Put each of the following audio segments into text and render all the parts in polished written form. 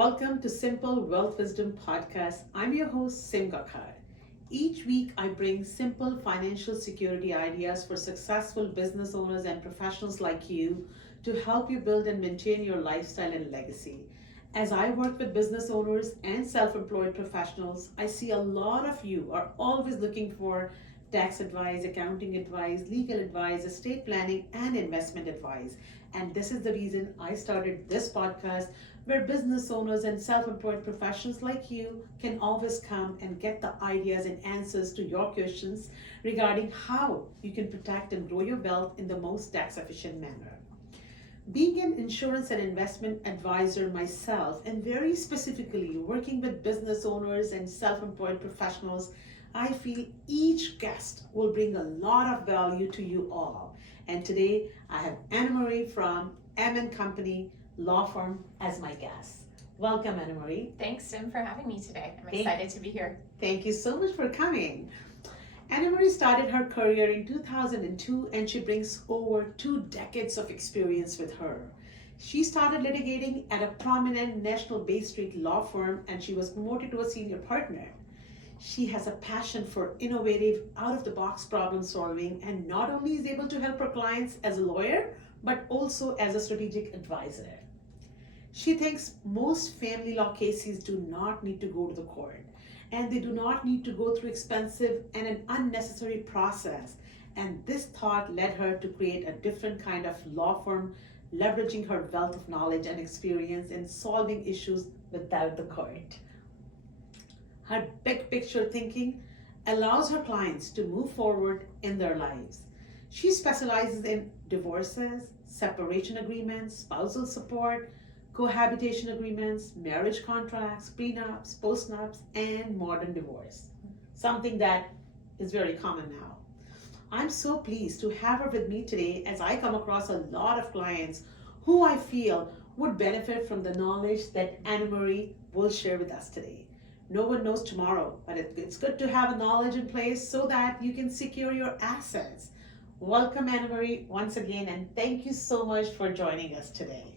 Welcome to Simple Wealth Wisdom Podcast. I'm your host, Gakhar. Each week, I bring simple financial security ideas for successful business owners and professionals like you to help you build and maintain your lifestyle and legacy. As I work with business owners and self employed professionals, I see a lot of you are always looking for tax advice, accounting advice, legal advice, estate planning, and investment advice. And this is the reason I started this podcast where business owners and self employed professionals like you can always come and get the ideas and answers to your questions regarding how you can protect and grow your wealth in the most tax efficient manner. Being an insurance and investment advisor myself, and very specifically working with business owners and self employed professionals, I feel each guest will bring a lot of value to you all. And today I have Anna Marie from M & Company Law Firm as my guest. Welcome, Anna Marie. Thanks, Sim, for having me today. I'm excited to be here. Thank you so much for coming. Anna Marie started her career in 2002 and she brings over 2 decades of experience with her. She started litigating at a prominent national Bay Street law firm and she was promoted to a senior partner. She has a passion for innovative, out-of-the-box problem solving and not only is able to help her clients as a lawyer, but also as a strategic advisor. She thinks most family law cases do not need to go to the court and they do not need to go through expensive and an unnecessary process. And this thought led her to create a different kind of law firm, leveraging her wealth of knowledge and experience in solving issues without the court. Her big picture thinking allows her clients to move forward in their lives. She specializes in divorces, separation agreements, spousal support, cohabitation agreements, marriage contracts, prenups, postnups, and modern divorce, something that is very common now. I'm so pleased to have her with me today as I come across a lot of clients who I feel would benefit from the knowledge that Anna Marie will share with us today. No one knows tomorrow, but it's good to have a knowledge in place so that you can secure your assets. Welcome, Anna Marie, once again, and thank you so much for joining us today.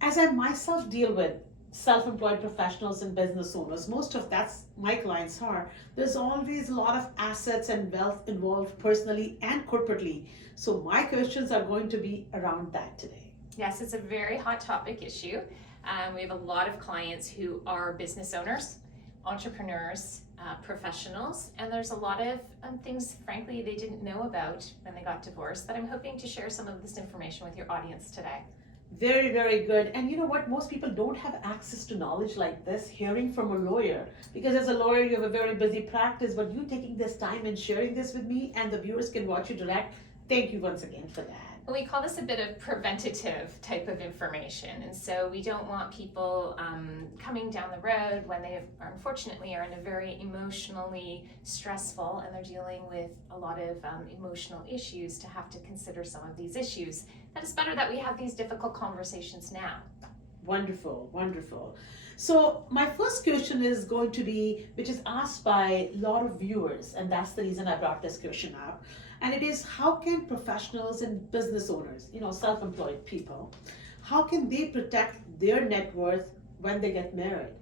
As I myself deal with self-employed professionals and business owners, most of that's my clients are, there's always a lot of assets and wealth involved personally and corporately. So my questions are going to be around that today. Yes, it's a very hot topic issue. We have a lot of clients who are business owners, entrepreneurs, professionals, and there's a lot of things, frankly, they didn't know about when they got divorced that I'm hoping to share some of this information with your audience today. Very, very good. And you know what? Most people don't have access to knowledge like this, hearing from a lawyer. Because as a lawyer, you have a very busy practice, but you taking this time and sharing this with me and the viewers can watch you direct. Thank you once again for that. We call this a bit of preventative type of information, and so we don't want people coming down the road when they unfortunately are in a very emotionally stressful and they're dealing with a lot of emotional issues to have to consider some of these issues. That it's better that we have these difficult conversations now. Wonderful, wonderful. So my first question is going to be, which is asked by a lot of viewers, and that's the reason I brought this question up. And it is, how can professionals and business owners, self-employed people, how can they protect their net worth when they get married?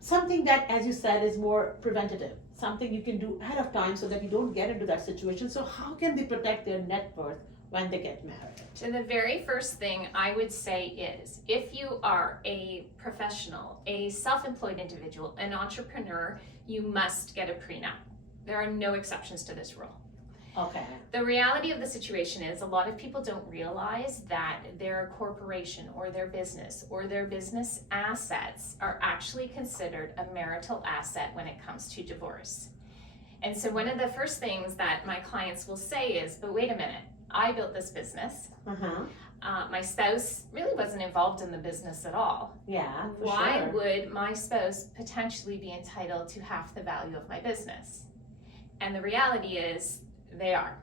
Something that, as you said, is more preventative, something you can do ahead of time so that you don't get into that situation. So how can they protect their net worth when they get married? So the very first thing I would say is, if you are a professional, a self-employed individual, an entrepreneur, you must get a prenup. There are no exceptions to this rule. Okay. The reality of the situation is a lot of people don't realize that their corporation or their business assets are actually considered a marital asset when it comes to divorce. And so one of the first things that my clients will say is, but wait a minute, I built this business. My spouse really wasn't involved in the business at all. Yeah, for Why sure. would my spouse potentially be entitled to half the value of my business? And the reality is, they are.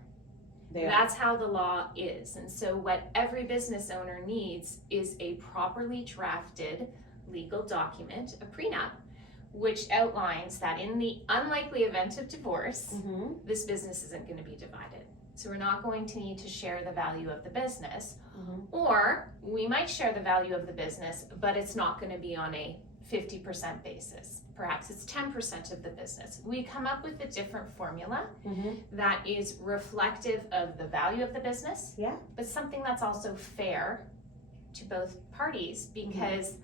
That's how the law is. And so what every business owner needs is a properly drafted legal document, a prenup, which outlines that in the unlikely event of divorce, this business isn't going to be divided. So we're not going to need to share the value of the business, Mhm. or we might share the value of the business, but it's not going to be on a 50% basis. Perhaps it's 10% of the business. We come up with a different formula Mhm. that is reflective of the value of the business, Yeah. but something that's also fair to both parties, because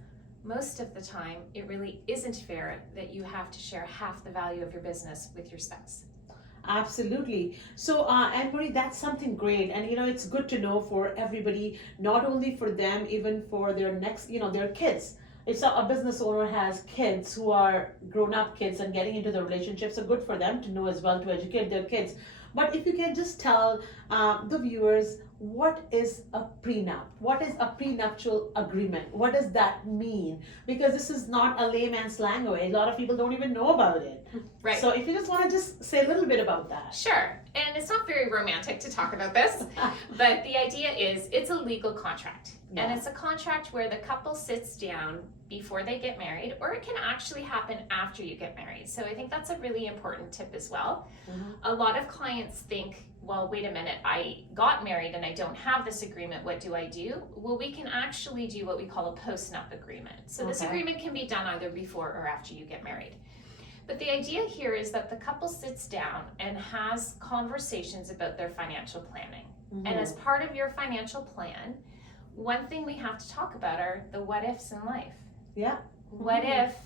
most of the time it really isn't fair that you have to share half the value of your business with your spouse. Absolutely. So, Anne Marie, that's something great. And, it's good to know for everybody, not only for them, even for their next, their kids. If a business owner has kids who are grown up kids and getting into the relationships, so good for them to know as well to educate their kids. But if you can just tell the viewers, what is a prenup? What is a prenuptial agreement? What does that mean? Because this is not a layman's language. A lot of people don't even know about it. Right. So if you just want to just say a little bit about that. Sure. And it's not very romantic to talk about this, but the idea is it's a legal contract. Yeah. And it's a contract where the couple sits down before they get married, or it can actually happen after you get married. So I think that's a really important tip as well. Mhm. A lot of clients think, well, wait a minute, I got married and I don't have this agreement. What do I do? Well, we can actually do what we call a post-nup agreement. So this Okay. agreement can be done either before or after you get married. But the idea here is that the couple sits down and has conversations about their financial planning. Mhm. And as part of your financial plan, one thing we have to talk about are the what ifs in life. Yeah. What Mhm. if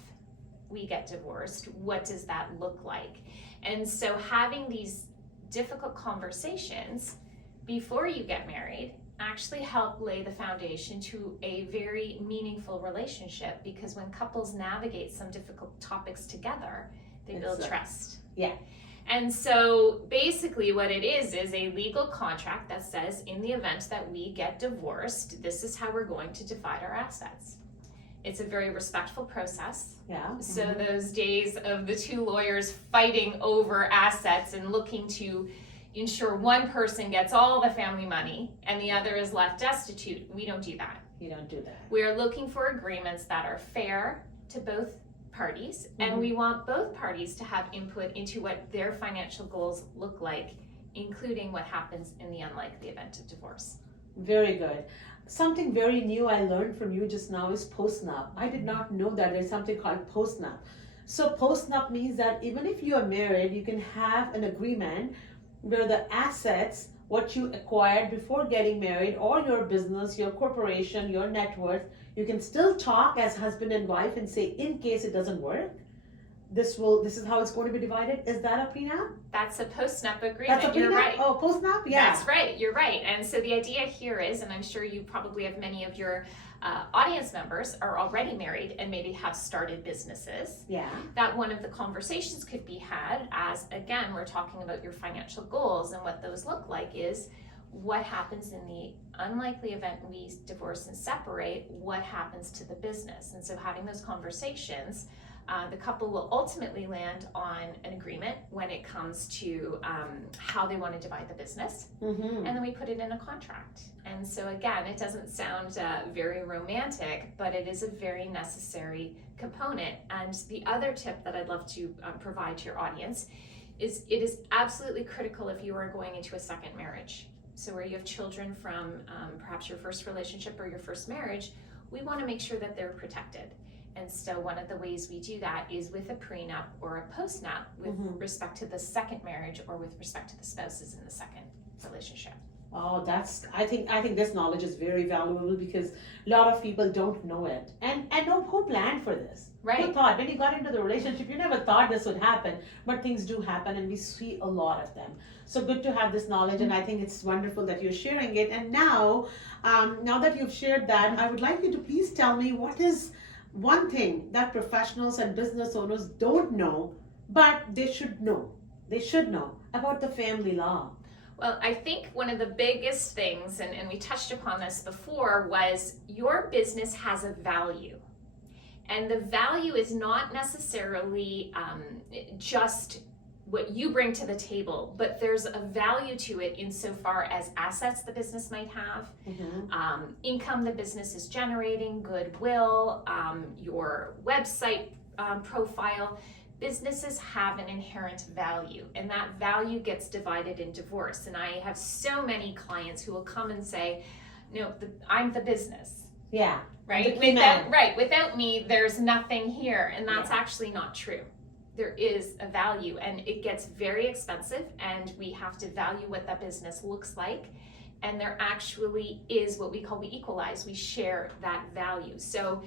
we get divorced? What does that look like? And so having these difficult conversations before you get married actually help lay the foundation to a very meaningful relationship, because when couples navigate some difficult topics together, they build trust. Yeah. And so basically what it is a legal contract that says in the event that we get divorced, this is how we're going to divide our assets. It's a very respectful process. Yeah. So Mhm. those days of the two lawyers fighting over assets and looking to ensure one person gets all the family money and the other is left destitute, we don't do that. You don't do that. We are looking for agreements that are fair to both parties, and we want both parties to have input into what their financial goals look like, including what happens in the unlikely event of divorce. Very good. Something very new I learned from you just now is post-nup. I did not know that there's something called post-nup. So post-nup means that even if you are married, you can have an agreement where the assets, what you acquired before getting married, or your business, your corporation, your net worth, you can still talk as husband and wife and say, in case it doesn't work, this is how it's going to be divided. Is that a prenup? That's a post-nup agreement. That's a prenup? You're right. Oh, post-nup? Yeah. That's right. You're right. And so the idea here is, and I'm sure you probably have many of your audience members are already married and maybe have started businesses, Yeah. that one of the conversations could be had as, again, we're talking about your financial goals, and what those look like is what happens in the unlikely event we divorce and separate, what happens to the business. And so having those conversations, the couple will ultimately land on an agreement when it comes to how they want to divide the business, Mm-hmm. and then we put it in a contract. And so again, it doesn't sound very romantic, but it is a very necessary component. And the other tip that I'd love to provide to your audience is it is absolutely critical if you are going into a second marriage. So where you have children from perhaps your first relationship or your first marriage, we want to make sure that they're protected. And so one of the ways we do that is with a prenup or a postnup with respect to the second marriage, or with respect to the spouses in the second relationship. Oh, I think this knowledge is very valuable, because a lot of people don't know it. And who planned for this? Right. Who thought when you got into the relationship, you never thought this would happen, but things do happen, and we see a lot of them. So good to have this knowledge, and I think it's wonderful that you're sharing it. And now that you've shared that, I would like you to please tell me, what is one thing that professionals and business owners don't know, but they should know about the family law? Well, I think one of the biggest things, and we touched upon this before, was your business has a value. And the value is not necessarily just what you bring to the table, but there's a value to it insofar as assets the business might have, income the business is generating, goodwill, your website profile. businesses have an inherent value, and that value gets divided in divorce. And I have so many clients who will come and say, no, I'm the business. Yeah. Right? Without me, there's nothing here. And that's actually not true. There is a value, and it gets very expensive, and we have to value what that business looks like. And there actually is what we call, we equalize, we share that value. So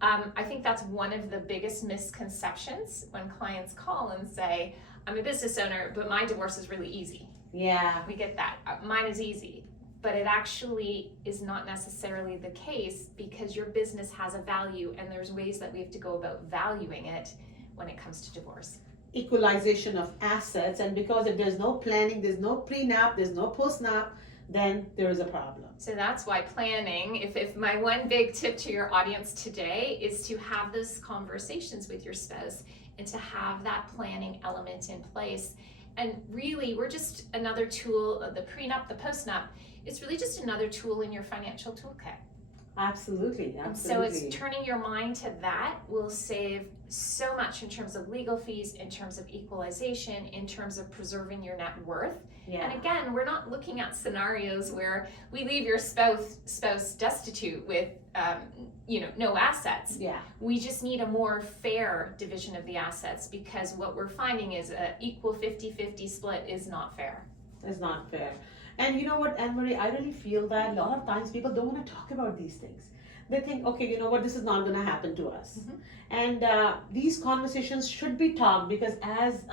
I think that's one of the biggest misconceptions when clients call and say, I'm a business owner, but my divorce is really easy. Yeah. We get that. Mine is easy. But it actually is not necessarily the case, because your business has a value, and there's ways that we have to go about valuing it when it comes to divorce. Equalization of assets, and because if there's no planning, there's no prenup, there's no postnup, then there is a problem. So that's why planning, if my one big tip to your audience today is to have those conversations with your spouse and to have that planning element in place. And really, we're just another tool, the prenup, the postnup, it's really just another tool in your financial toolkit. Absolutely. And so it's turning your mind to that will save so much in terms of legal fees, in terms of equalization, in terms of preserving your net worth. Yeah. And again, we're not looking at scenarios where we leave your spouse destitute with no assets. Yeah. We just need a more fair division of the assets, because what we're finding is an equal 50-50 split is not fair. It's not fair. And you know what, Anne-Marie, I really feel that a lot of times people don't want to talk about these things. They think, okay, you know what, this is not going to happen to us. Mm-hmm. And these conversations should be talked, because as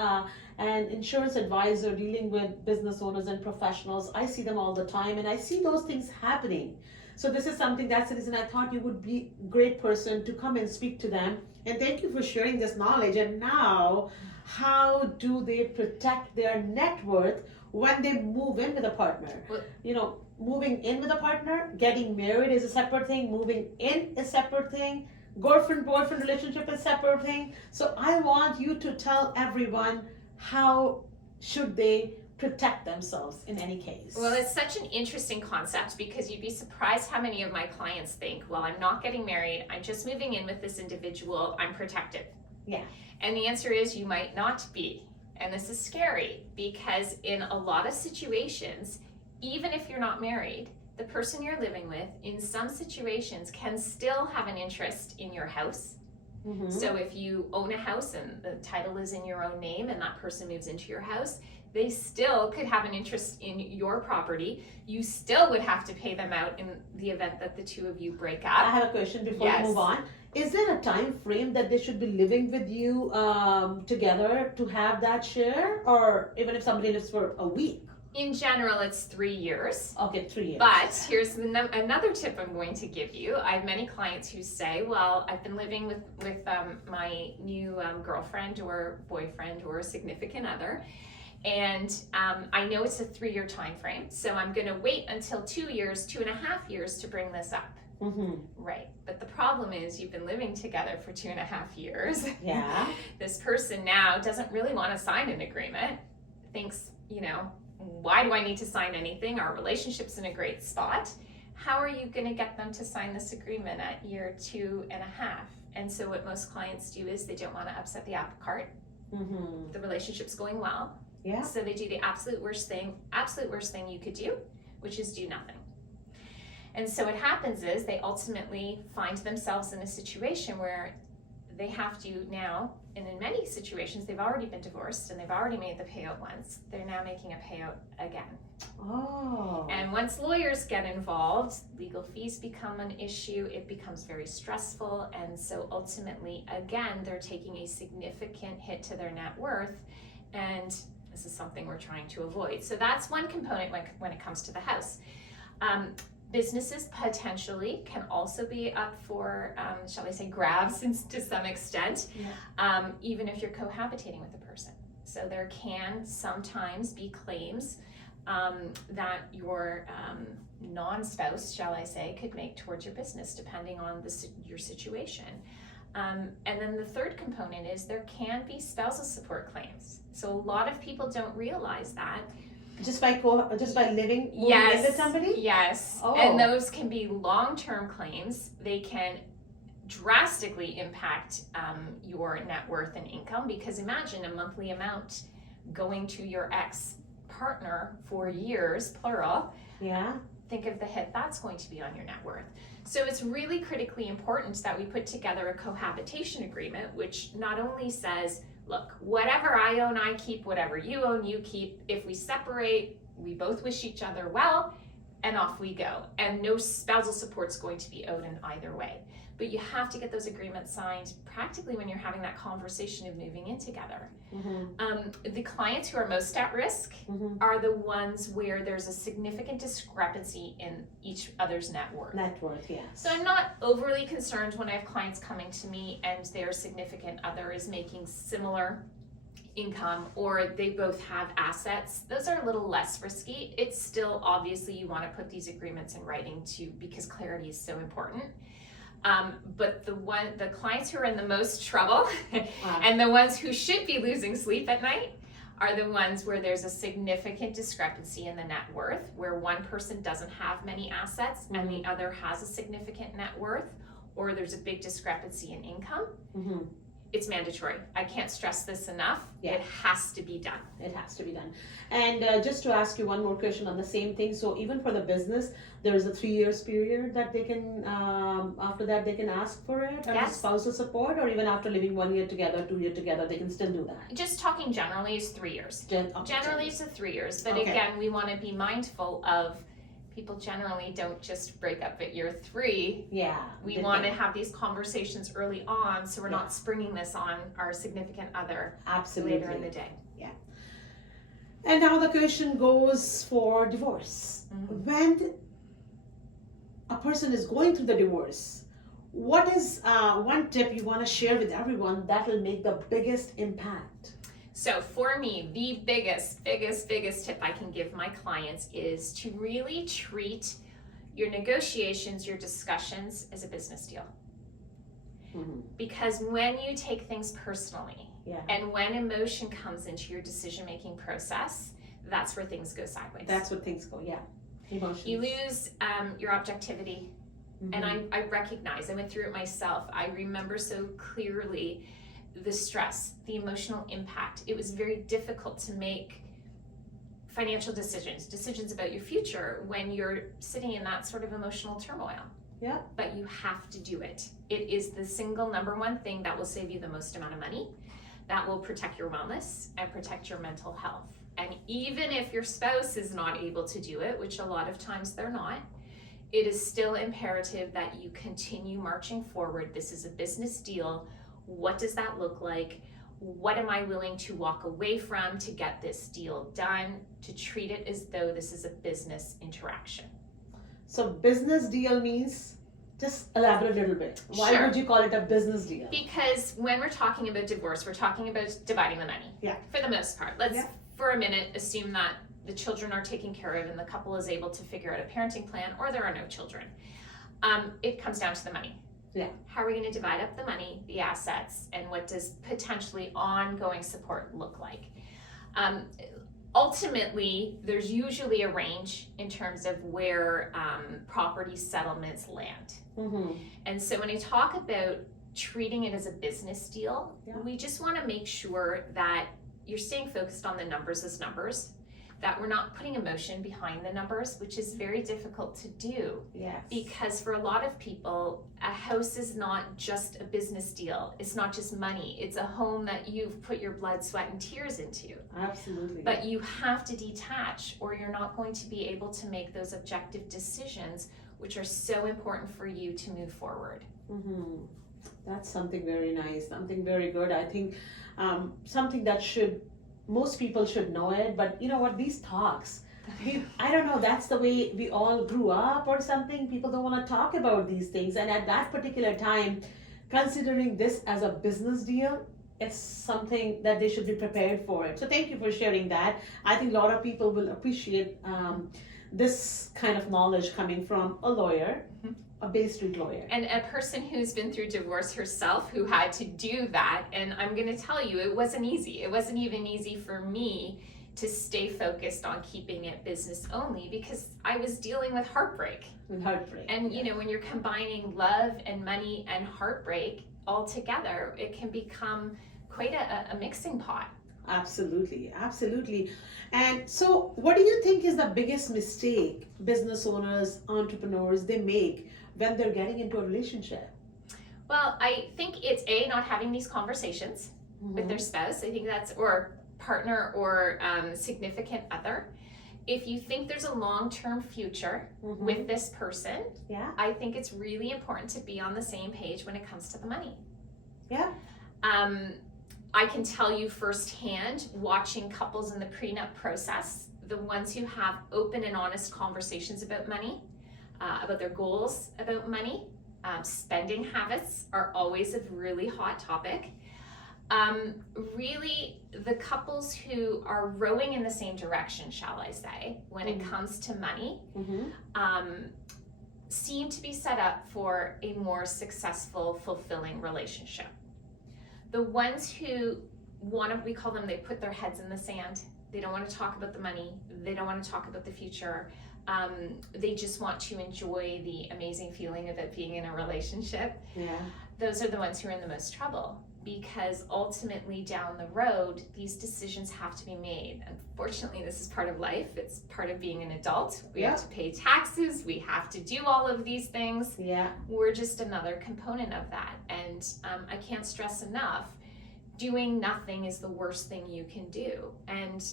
an insurance advisor dealing with business owners and professionals, I see them all the time, and I see those things happening. So this is something, that's the reason I thought you would be a great person to come and speak to them. And thank you for sharing this knowledge. And now, how do they protect their net worth when they move in with a partner? Well, moving in with a partner, getting married is a separate thing, moving in is a separate thing, girlfriend-boyfriend relationship is a separate thing. So I want you to tell everyone, how should they protect themselves in any case? Well, it's such an interesting concept, because you'd be surprised how many of my clients think, well, I'm not getting married, I'm just moving in with this individual, I'm protected. Yeah. And the answer is you might not be. And this is scary, because in a lot of situations, even if you're not married, the person you're living with in some situations can still have an interest in your house. Mm-hmm. So if you own a house and the title is in your own name and that person moves into your house, they still could have an interest in your property. You still would have to pay them out in the event that the two of you break up. I have a question before we move on. Is there a time frame that they should be living with you together to have that share, or even if somebody lives for a week? In general, it's 3 years. Okay, 3 years. But here's another tip I'm going to give you. I have many clients who say, well, I've been living with my new girlfriend or boyfriend or significant other, and I know it's a 3-year time frame, so I'm going to wait until 2 years, 2.5 years to bring this up. Mm-hmm. Right. But the problem is you've been living together for 2.5 years. Yeah. This person now doesn't really want to sign an agreement, thinks, why do I need to sign anything? Our relationship's in a great spot. How are you going to get them to sign this agreement at year 2.5? And so what most clients do is they don't want to upset the apple cart. Mm-hmm. The relationship's going well. Yeah. So they do the absolute worst thing you could do, which is do nothing. And so what happens is they ultimately find themselves in a situation where they have to now, and in many situations, they've already been divorced and they've already made the payout once. They're now making a payout again. Oh. And once lawyers get involved, legal fees become an issue. It becomes very stressful. And so ultimately, again, they're taking a significant hit to their net worth. And this is something we're trying to avoid. So that's one component when it comes to the house. Businesses potentially can also be up for, shall I say, grabs to some extent, even if you're cohabitating with a person. So there can sometimes be claims that your non-spouse, shall I say, could make towards your business, depending on your situation. And then the third component is there can be spousal support claims. So a lot of people don't realize that. Just by living in with somebody? Yes. Oh. And those can be long-term claims. They can drastically impact your net worth and income, because imagine a monthly amount going to your ex-partner for years, plural. Yeah. Think of the hit that's going to be on your net worth. So it's really critically important that we put together a cohabitation agreement, which not only says, look, whatever I own, I keep, whatever you own, you keep. If we separate, we both wish each other well, and off we go. And no spousal support's going to be owed in either way. But you have to get those agreements signed practically when you're having that conversation of moving in together. The clients who are most at risk are the ones where there's a significant discrepancy in each other's net worth. Net worth, yes. So I'm not overly concerned when I have clients coming to me and their significant other is making similar income, or they both have assets. Those are a little less risky. It's still, obviously, you want to put these agreements in writing too, because clarity is so important. But the clients who are in the most trouble and the ones who should be losing sleep at night are the ones where there's a significant discrepancy in the net worth, where one person doesn't have many assets and the other has a significant net worth, or there's a big discrepancy in income. It's mandatory. I can't stress this enough. Yeah. It has to be done. It has to be done. And just to ask you one more question on the same thing. So even for the business, there is a 3 years period that they can, after that they can ask for it, or Yes. spousal support, or even after living 1 year together, 2 years together, they can still do that. Just talking generally is 3 years. Okay, Generally it's 3 years, but Okay. again, we want to be mindful of people generally don't just break up at year 3. Yeah. We want to have these conversations early on, so we're not springing this on our significant other absolutely later in the day. And now the question goes for divorce. When a person is going through the divorce, what is one tip you want to share with everyone that will make the biggest impact? So for me, the biggest tip I can give my clients is to really treat your negotiations, your discussions as a business deal. Because when you take things personally, and when emotion comes into your decision-making process, that's where things go sideways. That's what things go, emotions. You lose your objectivity. And I recognize, I went through it myself. I remember so clearly the stress, the emotional impact. It was very difficult to make financial decisions about your future when you're sitting in that sort of emotional turmoil. But you have to do it. It is the single number one thing that will save you the most amount of money, that will protect your wellness and protect your mental health. And even if your spouse is not able to do it, which a lot of times they're not, it is still imperative that you continue marching forward. This is a business deal. What does that look like? What am I willing to walk away from to get this deal done? To treat it as though this is a business interaction. So business deal means, just elaborate a little bit. Why Sure. would you call it a business deal? Because when we're talking about divorce, we're talking about dividing the money. For the most part. Let's, for a minute, assume that the children are taken care of and the couple is able to figure out a parenting plan, or there are no children. It comes down to the money. How are we going to divide up the money, the assets, and what does potentially ongoing support look like? Ultimately, there's usually a range in terms of where property settlements land. And so when I talk about treating it as a business deal, we just want to make sure that you're staying focused on the numbers as numbers, that we're not putting emotion behind the numbers, which is very difficult to do. Because for a lot of people, a house is not just a business deal. It's not just money. It's a home that you've put your blood, sweat, and tears into. Absolutely. But you have to detach, or you're not going to be able to make those objective decisions, which are so important for you to move forward. That's something very nice, something very good. I think something that most people should know it, but you know what, these talks, I don't know, that's the way we all grew up or something. People don't want to talk about these things, and at that particular time, considering this as a business deal, it's something that they should be prepared for it. So thank you for sharing that. I think a lot of people will appreciate this kind of knowledge coming from a lawyer, a Bay Street lawyer. And a person who's been through divorce herself, who had to do that. And I'm going to tell you, it wasn't easy. It wasn't even easy for me to stay focused on keeping it business only because I was dealing with heartbreak. And you know, when you're combining love and money and heartbreak all together, it can become quite a mixing pot. Absolutely, absolutely. And so, what do you think is the biggest mistake business owners, entrepreneurs, they make when they're getting into a relationship? Well, I think it's not having these conversations with their spouse. I think that's, or partner or significant other. If you think there's a long-term future with this person, I think it's really important to be on the same page when it comes to the money. I can tell you firsthand, watching couples in the prenup process, the ones who have open and honest conversations about money, about their goals about money, spending habits are always a really hot topic. Really, the couples who are rowing in the same direction, shall I say, when it comes to money, seem to be set up for a more successful, fulfilling relationship. The ones who we call them, they put their heads in the sand. They don't want to talk about the money. They don't want to talk about the future. They just want to enjoy the amazing feeling of it being in a relationship. Those are the ones who are in the most trouble, because ultimately down the road, these decisions have to be made. Unfortunately, this is part of life. It's part of being an adult. We have to pay taxes. We have to do all of these things. We're just another component of that. And I can't stress enough, doing nothing is the worst thing you can do. And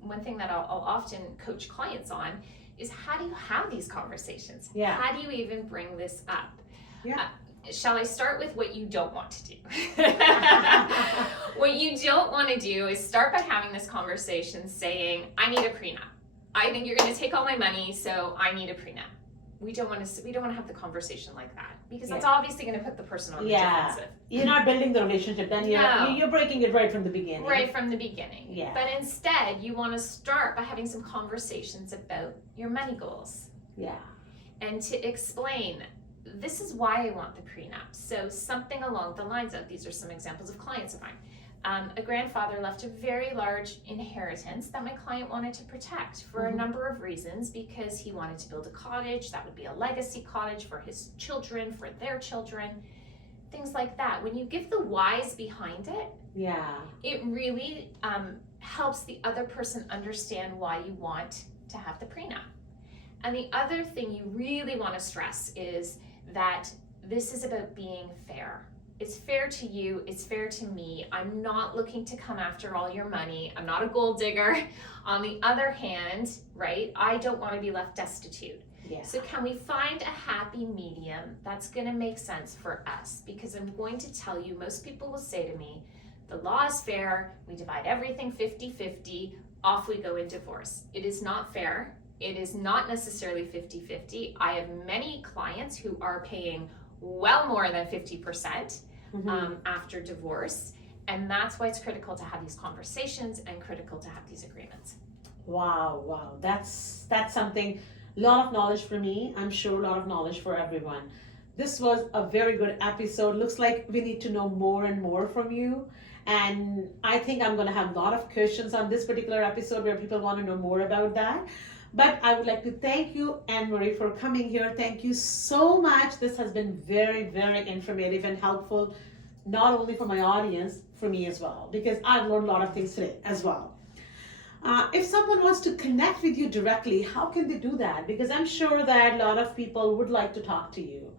one thing that I'll often coach clients on is, how do you have these conversations? How do you even bring this up? Shall I start with what you don't want to do? What you don't want to do is start by having this conversation saying, I need a prenup. I think you're going to take all my money, so I need a prenup. We don't want to have the conversation like that, because that's obviously going to put the person on the defensive. You're not building the relationship, then you're breaking it right from the beginning. Right from the beginning. But instead, you want to start by having some conversations about your money goals. And to explain, this is why I want the prenup. So something along the lines of, these are some examples of clients of mine. A grandfather left a very large inheritance that my client wanted to protect for a number of reasons, because he wanted to build a cottage that would be a legacy cottage for his children, for their children, things like that. When you give the whys behind it, it really helps the other person understand why you want to have the prenup. And the other thing you really want to stress is that this is about being fair. It's fair to you, it's fair to me. I'm not looking to come after all your money. I'm not a gold digger. On the other hand, right, I don't want to be left destitute. So can we find a happy medium that's going to make sense for us? Because I'm going to tell you, most people will say to me, the law is fair, we divide everything 50-50, off we go in divorce. It is not fair. It is not necessarily 50-50. I have many clients who are paying well more than 50% after divorce. And that's why it's critical to have these conversations and critical to have these agreements. Wow. That's something, a lot of knowledge for me. I'm sure a lot of knowledge for everyone. This was a very good episode. Looks like we need to know more and more from you. And I think I'm going to have a lot of questions on this particular episode where people want to know more about that. But I would like to thank you, Anne-Marie, for coming here. Thank you so much. This has been very, very informative and helpful, not only for my audience, for me as well, because I've learned a lot of things today as well. If someone wants to connect with you directly, how can they do that? Because I'm sure that a lot of people would like to talk to you.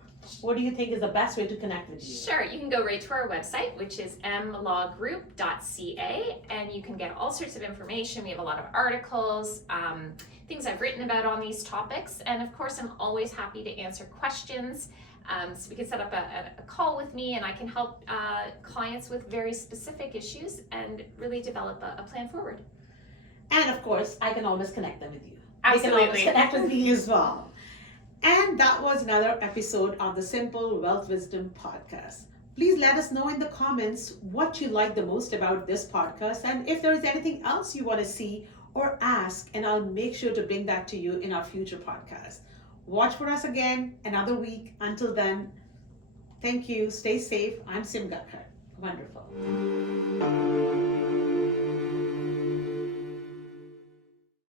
What do you think is the best way to connect with you? Sure, you can go right to our website, which is mlawgroup.ca, and you can get all sorts of information. We have a lot of articles, things I've written about on these topics, and of course I'm always happy to answer questions. So we can set up a call with me, and I can help clients with very specific issues and really develop a plan forward. And of course, I can always connect them with you. Absolutely. They can always connect with me as well. And that was another episode of the Simple Wealth Wisdom podcast. Please let us know in the comments what you like the most about this podcast, and if there is anything else you want to see or ask, and I'll make sure to bring that to you in our future podcast. Watch for us again another week. Until then, thank you. Stay safe. I'm Sim Gakhar. Wonderful.